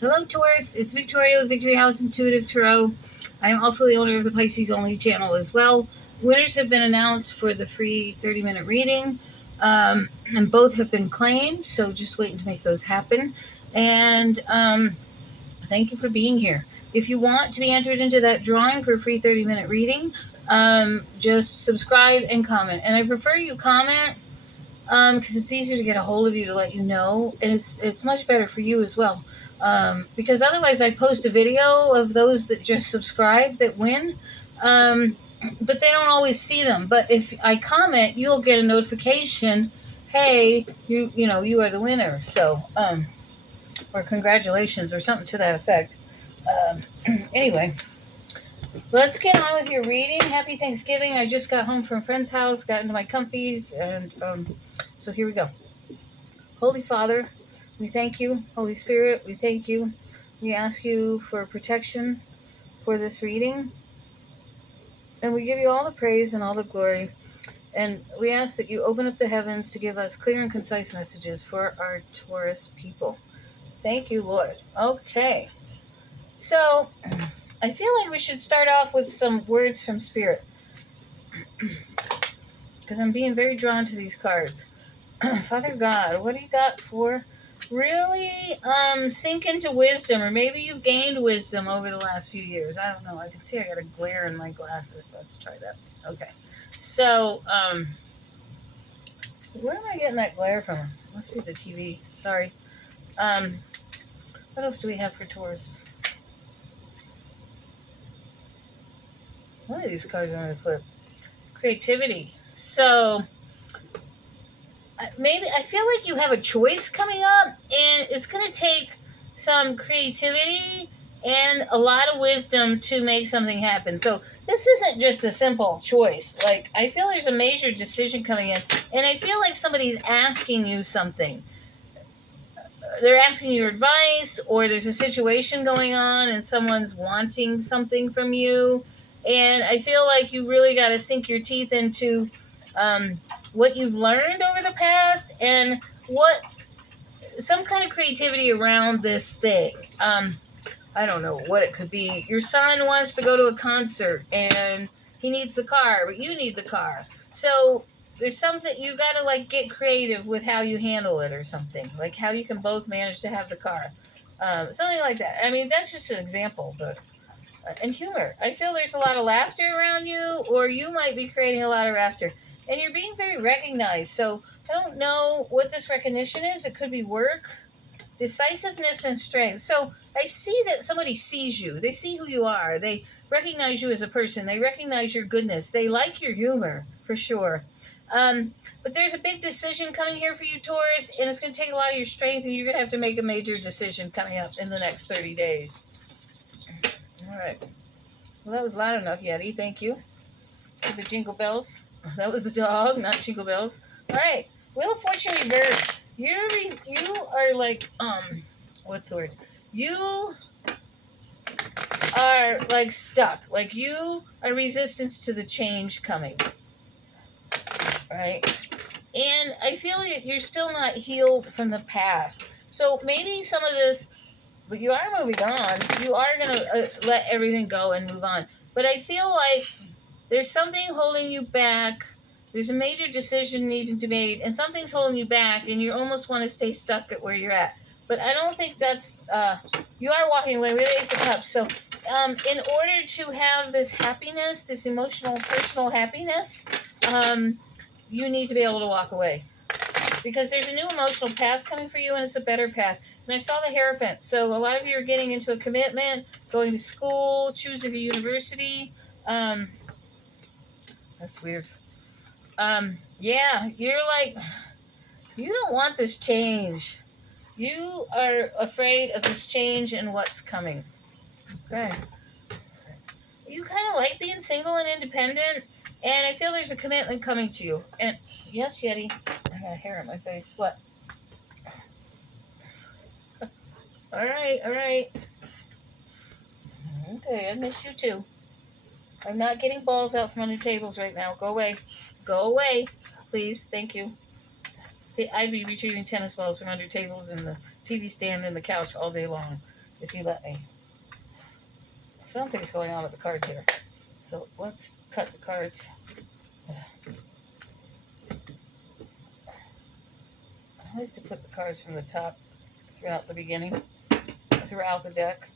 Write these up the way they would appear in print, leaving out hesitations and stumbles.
Hello, Taurus. It's Victoria with Victory House Intuitive Tarot. I am also the owner of the Pisces Only channel as well. Winners have been announced for the free 30-minute reading, and both have been claimed, so just waiting to make those happen. And thank you for being here. If you want to be entered into that drawing for a free 30-minute reading, just subscribe and comment. And I prefer you comment because it's easier to get a hold of you to let you know, and it's much better for you as well. Because otherwise I post a video of those that just subscribe that win, but they don't always see them. But if I comment, you'll get a notification, hey, you are the winner. So, or congratulations or something to that effect. Anyway, let's get on with your reading. Happy Thanksgiving. I just got home from a friend's house, got into my comfies, and so here we go. Holy Father, we thank you. Holy Spirit, we thank you. We ask you for protection for this reading, and we give you all the praise and all the glory. And we ask that you open up the heavens to give us clear and concise messages for our Taurus people. Thank you, Lord. Okay. So, I feel like we should start off with some words from Spirit, because I'm being very drawn to these cards. Father God, what do you got for really sink into wisdom? Or maybe you've gained wisdom over the last few years. I don't know. I can see I got a glare in my glasses. Let's try that. Okay. So, where am I getting that glare from? Must be the TV. Sorry. What else do we have for Taurus? One of these cards I'm going to flip. Creativity. So, maybe I feel like you have a choice coming up, and it's going to take some creativity and a lot of wisdom to make something happen. So this isn't just a simple choice. Like, I feel there's a major decision coming in, and I feel like somebody's asking you something. They're asking your advice, or there's a situation going on and someone's wanting something from you, and I feel like you really got to sink your teeth into what you've learned over the past, and some kind of creativity around this thing. I don't know what it could be. Your son wants to go to a concert and he needs the car, but you need the car. So there's something you've got to like get creative with how you handle it, or something like how you can both manage to have the car. Something like that. I mean, that's just an example, but and humor. I feel there's a lot of laughter around you, or you might be creating a lot of laughter. And you're being very recognized. So I don't know what this recognition is. It could be work, decisiveness, and strength. So I see that somebody sees you. They see who you are. They recognize you as a person. They recognize your goodness. They like your humor, for sure. But there's a big decision coming here for you, Taurus, and it's going to take a lot of your strength, and you're going to have to make a major decision coming up in the next 30 days. All right. Well, that was loud enough, Yeti. Thank you for the jingle bells. That was the dog, not jingle bells. All right. Wheel of Fortune reverse. You are like, what's the word? You are like stuck. Like you are resistance to the change coming. Right? And I feel like you're still not healed from the past. So maybe some of this, but you are moving on. You are going to let everything go and move on. But I feel like there's something holding you back. There's a major decision needing to be made, and something's holding you back, and you almost want to stay stuck at where you're at. But I don't think that's, you are walking away. We have Ace of Cups. So in order to have this happiness, this emotional, personal happiness, you need to be able to walk away. Because there's a new emotional path coming for you, and it's a better path. And I saw the Hierophant. So a lot of you are getting into a commitment, going to school, choosing a university. That's weird. Yeah, you're like, you don't want this change. You are afraid of this change and what's coming. Okay. You kind of like being single and independent, and I feel there's a commitment coming to you. And yes, Yeti, I got hair on my face. What? All right. Okay, I miss you too. I'm not getting balls out from under tables right now. Go away. Go away, please. Thank you. I'd be retrieving tennis balls from under tables in the TV stand and the couch all day long, if you let me. Something's going on with the cards here. So let's cut the cards. I like to put the cards from the top throughout the beginning, throughout the deck.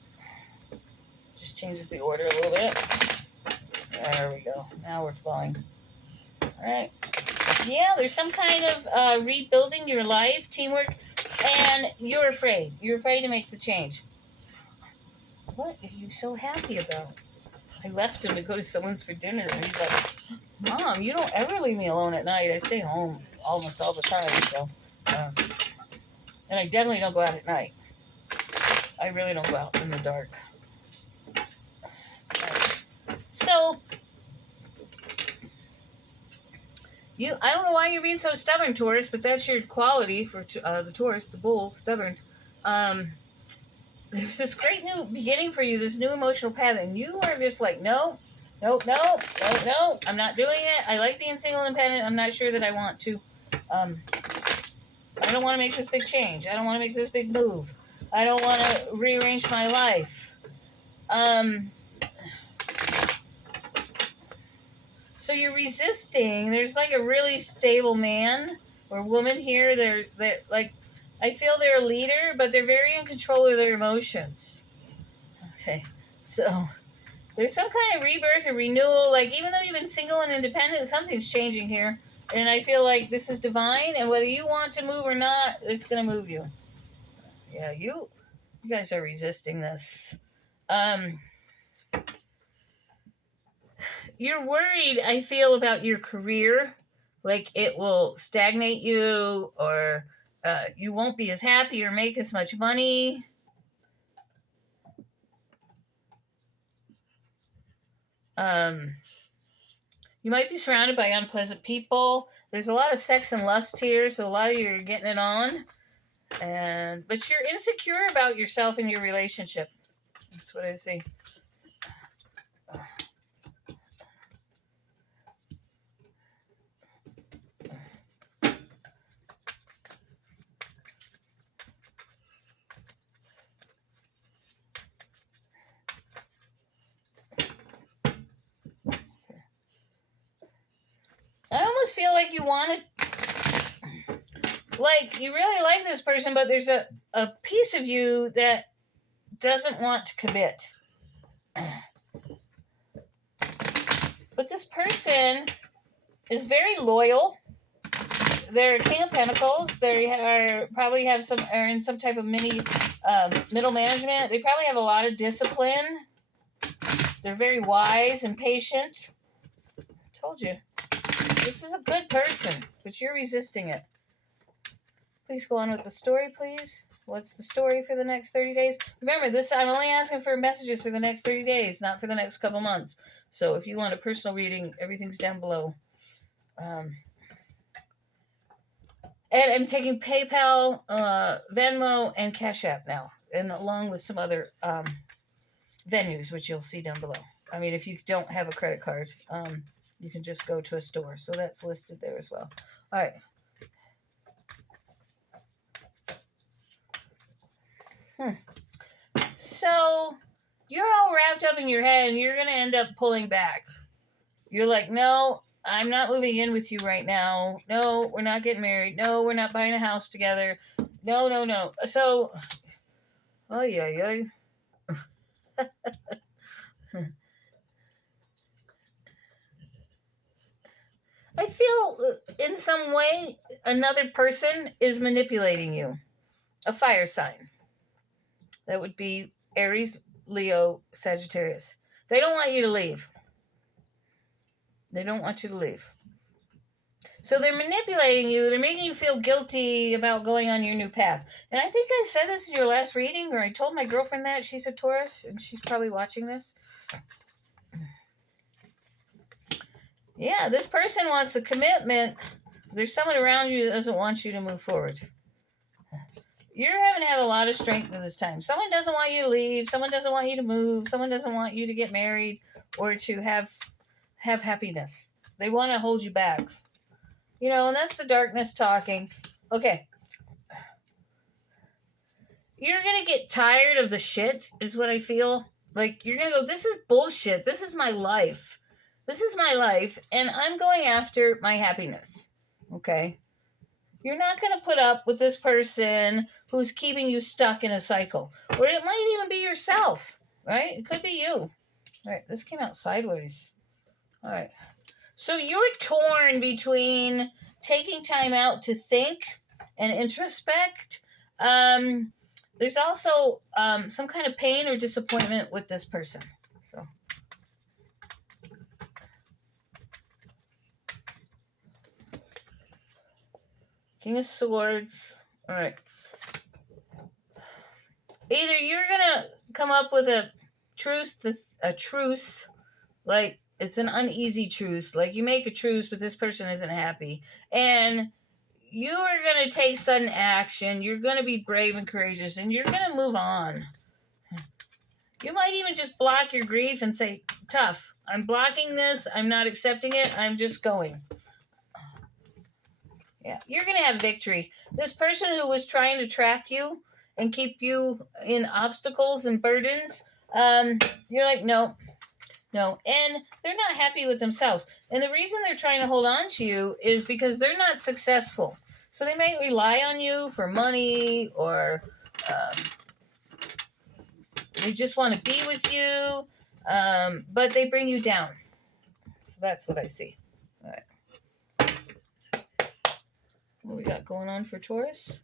Just changes the order a little bit. There we go. Now we're flowing. All right. Yeah, there's some kind of rebuilding your life, teamwork, and you're afraid. You're afraid to make the change. What are you so happy about? I left him to go to someone's for dinner, and he's like, Mom, you don't ever leave me alone at night. I stay home almost all the time, so. And I definitely don't go out at night. I really don't go out in the dark. So, I don't know why you're being so stubborn, Taurus, but that's your quality for the Taurus, the bull, stubborn. There's this great new beginning for you, this new emotional path, and you are just like, no, I'm not doing it. I like being single and independent. I'm not sure that I want to. I don't want to make this big change. I don't want to make this big move. I don't want to rearrange my life. So you're resisting. There's like a really stable man or woman here. They're like, I feel they're a leader, but they're very in control of their emotions. Okay, so there's some kind of rebirth or renewal. Like, even though you've been single and independent, something's changing here. And I feel like this is divine, and whether you want to move or not, it's going to move you. Yeah, you guys are resisting this. You're worried, I feel, about your career. Like, it will stagnate you, or you won't be as happy or make as much money. You might be surrounded by unpleasant people. There's a lot of sex and lust here, so a lot of you are getting it on. But you're insecure about yourself and your relationship. That's what I see. I almost feel like you want to, like, you really like this person, but there's a piece of you that doesn't want to commit. But this person is very loyal. They're King of Pentacles. They are probably are in some type of middle management. They probably have a lot of discipline. They're very wise and patient. I told you. This is a good person, but you're resisting it. Please go on with the story, please. What's the story for the next 30 days? Remember, I'm only asking for messages for the next 30 days, not for the next couple months. So if you want a personal reading, everything's down below. And I'm taking PayPal, Venmo, and CashApp now, and along with some other venues, which you'll see down below. I mean, if you don't have a credit card, you can just go to a store. So that's listed there as well. All right. So you're all wrapped up in your head, and you're going to end up pulling back. You're like, no, I'm not moving in with you right now. No, we're not getting married. No, we're not buying a house together. No. So, oh, yeah. I feel in some way another person is manipulating you. A fire sign. That would be Aries, Leo, Sagittarius. They don't want you to leave. They don't want you to leave. So they're manipulating you. They're making you feel guilty about going on your new path. And I think I said this in your last reading, or I told my girlfriend that. She's a Taurus, and she's probably watching this. Yeah, this person wants a commitment. There's someone around you that doesn't want you to move forward. You're having to have a lot of strength at this time. Someone doesn't want you to leave. Someone doesn't want you to move. Someone doesn't want you to get married or to have happiness. They want to hold you back. You know, and that's the darkness talking. Okay. you're going to get tired of the shit, is what I feel. Like, you're going to go, this is bullshit. This is my life. This is my life, and I'm going after my happiness. Okay? You're not going to put up with this person who's keeping you stuck in a cycle. Or it might even be yourself, right? It could be you. All right, this came out sideways. All right. So you're torn between taking time out to think and introspect. There's also some kind of pain or disappointment with this person. So, King of Swords. All right. Either you're gonna come up with a truce, like it's an uneasy truce. Like you make a truce, but this person isn't happy, and you are gonna take sudden action. You're gonna be brave and courageous, and you're gonna move on. You might even just block your grief and say, "Tough. I'm blocking this. I'm not accepting it. I'm just going." Yeah, you're going to have victory. This person who was trying to trap you and keep you in obstacles and burdens, you're like, no. And they're not happy with themselves. And the reason they're trying to hold on to you is because they're not successful. So they may rely on you for money, or they just want to be with you, but they bring you down. So that's what I see. All right. What we got going on for Taurus?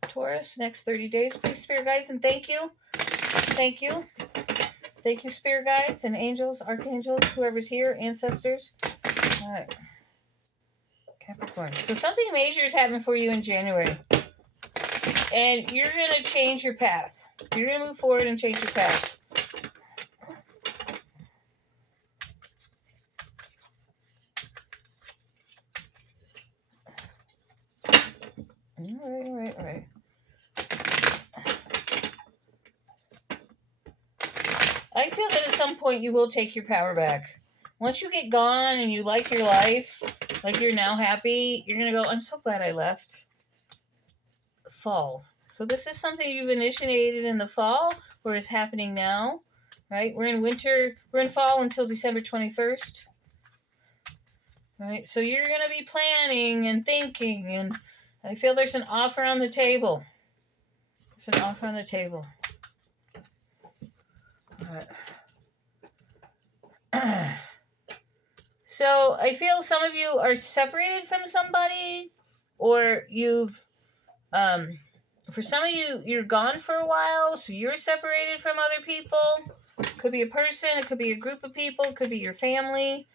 Taurus, next 30 days, please, Spirit Guides, and thank you. Thank you. Thank you, Spirit Guides and angels, archangels, whoever's here, ancestors. All right. Capricorn. So something major is happening for you in January. And you're going to change your path. You're going to move forward and change your path. All right. I feel that at some point you will take your power back. Once you get gone and you like your life, like you're now happy, you're going to go, I'm so glad I left. Fall. So this is something you've initiated in the fall, or is happening now, right? We're in winter, we're in fall until December 21st. Right? So you're going to be planning and thinking, and I feel there's an offer on the table. There's an offer on the table. All right. So I feel some of you are separated from somebody, or you've, for some of you, you're gone for a while, so you're separated from other people. It could be a person, it could be a group of people, it could be your family.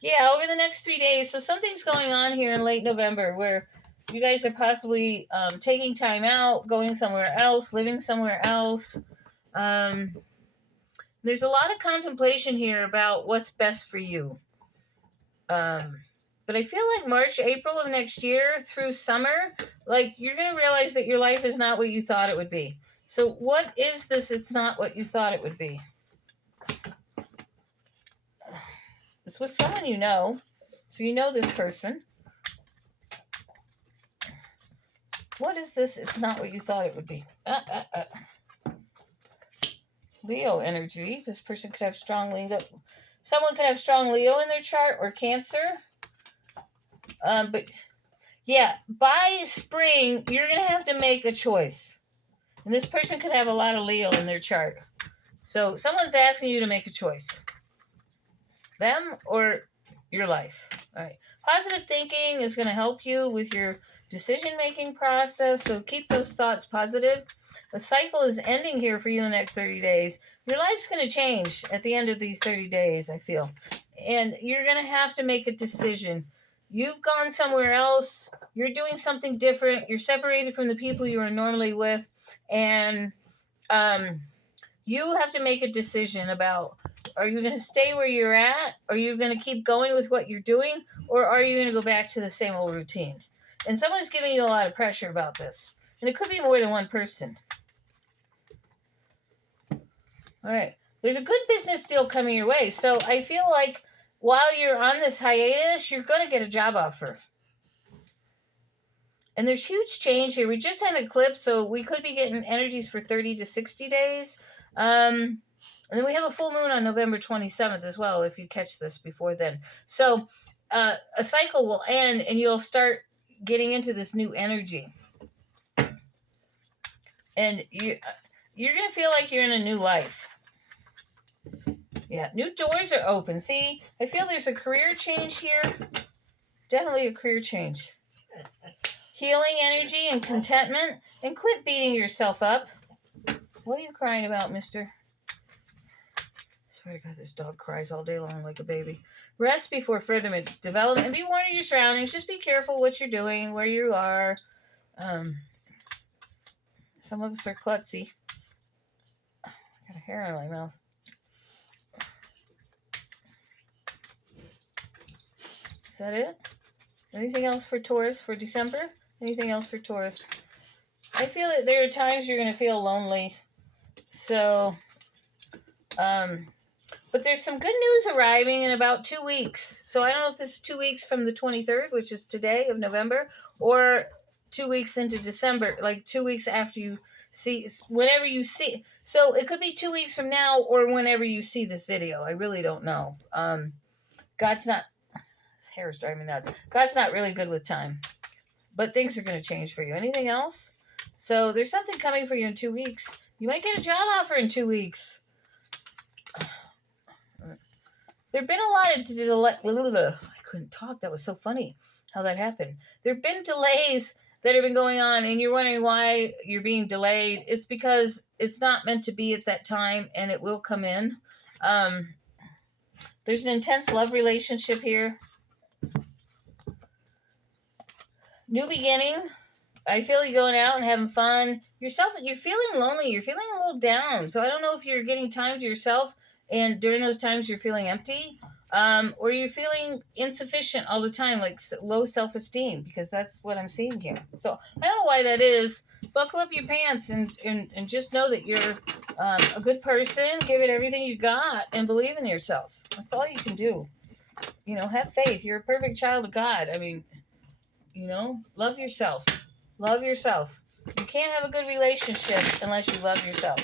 Yeah, over the next 3 days. So something's going on here in late November where you guys are possibly taking time out, going somewhere else, living somewhere else. There's a lot of contemplation here about what's best for you. But I feel like March, April of next year through summer, like you're going to realize that your life is not what you thought it would be. So what is this? It's not what you thought it would be. It's with someone you know. So you know this person. What is this? It's not what you thought it would be. Leo energy. This person could have strong Leo. Someone could have strong Leo in their chart, or Cancer. But yeah, by spring, you're going to have to make a choice. And this person could have a lot of Leo in their chart. So someone's asking you to make a choice. Them or your life. All right. Positive thinking is going to help you with your decision-making process. So keep those thoughts positive. The cycle is ending here for you in the next 30 days. Your life's going to change at the end of these 30 days, I feel. And you're going to have to make a decision. You've gone somewhere else. You're doing something different. You're separated from the people you are normally with. And you have to make a decision about, are you going to stay where you're at? Are you going to keep going with what you're doing? Or are you going to go back to the same old routine? And someone's giving you a lot of pressure about this. And it could be more than one person. All right. There's a good business deal coming your way. So I feel like while you're on this hiatus, you're going to get a job offer. And there's huge change here. We just had an eclipse, so we could be getting energies for 30 to 60 days. And then we have a full moon on November 27th as well, if you catch this before then. So a cycle will end, and you'll start getting into this new energy. And you're going to feel like you're in a new life. Yeah, new doors are open. See, I feel there's a career change here. Definitely a career change. Healing energy and contentment. And quit beating yourself up. What are you crying about, mister? I swear to God, this dog cries all day long like a baby. Rest before further development. And be aware of your surroundings. Just be careful what you're doing, where you are. Some of us are klutzy. I got a hair in my mouth. Is that it? Anything else for Taurus for December? Anything else for Taurus? I feel that there are times you're going to feel lonely. So, but there's some good news arriving in about 2 weeks. So I don't know if this is 2 weeks from the 23rd, which is today of November, or 2 weeks into December, like 2 weeks after you see, whenever you see. So it could be 2 weeks from now or whenever you see this video. I really don't know. God's not, his hair is driving me nuts. God's not really good with time. But things are going to change for you. Anything else? So there's something coming for you in 2 weeks. You might get a job offer in 2 weeks. There have been a lot of delay. I couldn't talk. That was so funny how that happened. There have been delays that have been going on, and you're wondering why you're being delayed. It's because it's not meant to be at that time, and it will come in. There's an intense love relationship here. New beginning. I feel you going out and having fun. You're feeling lonely. You're feeling a little down. So I don't know if you're getting time to yourself, and during those times you're feeling empty, or you're feeling insufficient all the time, like low self-esteem, because that's what I'm seeing here. So I don't know why that is. Buckle up your pants and just know that you're a good person. Give it everything you got and believe in yourself. That's all you can do. You know, have faith. You're a perfect child of God. I mean, you know, love yourself. Love yourself. You can't have a good relationship unless you love yourself.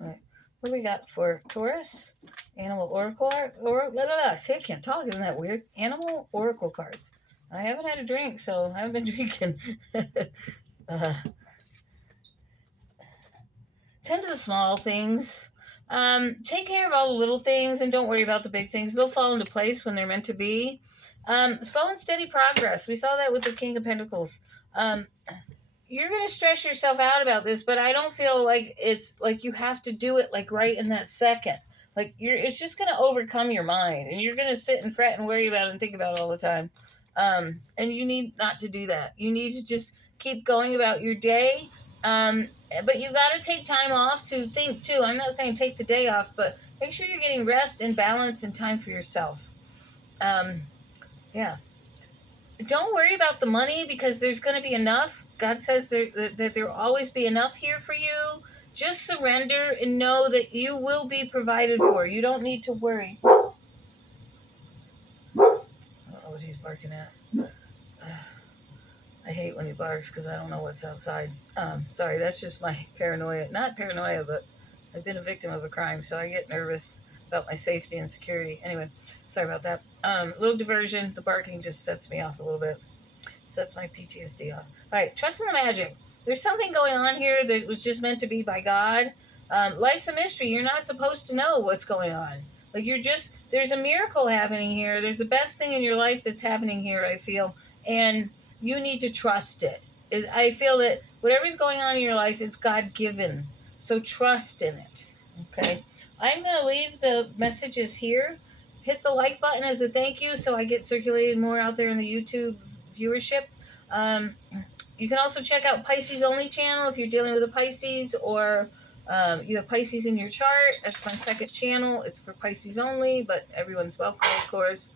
All right. What do we got for Taurus? Animal Oracle. See, I can't talk. Isn't that weird? Animal Oracle cards. I haven't had a drink, so I haven't been drinking. Tend to the small things. Take care of all the little things and don't worry about the big things. They'll fall into place when they're meant to be. Slow and steady progress. We saw that with the King of Pentacles. You're going to stress yourself out about this, but I don't feel like it's like you have to do it like right in that second. Like it's just going to overcome your mind, and you're going to sit and fret and worry about it and think about it all the time. And you need not to do that. You need to just keep going about your day. But you got to take time off to think too. I'm not saying take the day off, but make sure you're getting rest and balance and time for yourself. Yeah. Don't worry about the money because there's going to be enough. God says that there will always be enough here for you. Just surrender and know that you will be provided for. You don't need to worry. I don't know what he's barking at. I hate when he barks because I don't know what's outside. Sorry, that's just my paranoia. Not paranoia, but I've been a victim of a crime, so I get nervous about my safety and security. Anyway, sorry about that. Little diversion. The barking just sets me off a little bit. Sets my PTSD off. All right, trust in the magic. There's something going on here that was just meant to be by God. Life's a mystery. You're not supposed to know what's going on. Like there's a miracle happening here. There's the best thing in your life that's happening here, I feel. And you need to trust it. I feel that whatever's going on in your life is God-given. So trust in it. Okay? I'm going to leave the messages here. Hit the like button as a thank you so I get circulated more out there in the YouTube viewership. You can also check out Pisces Only channel if you're dealing with a Pisces or you have Pisces in your chart. That's my second channel. It's for Pisces only, but everyone's welcome, of course.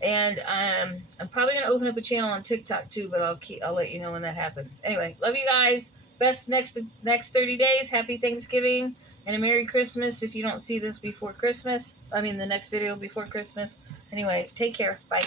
And I'm probably gonna open up a channel on TikTok too, but I'll let you know when that happens. Anyway, love you guys. Best next 30 days. Happy Thanksgiving and a Merry Christmas if you don't see this before Christmas. I mean the next video before Christmas. Anyway, take care. Bye.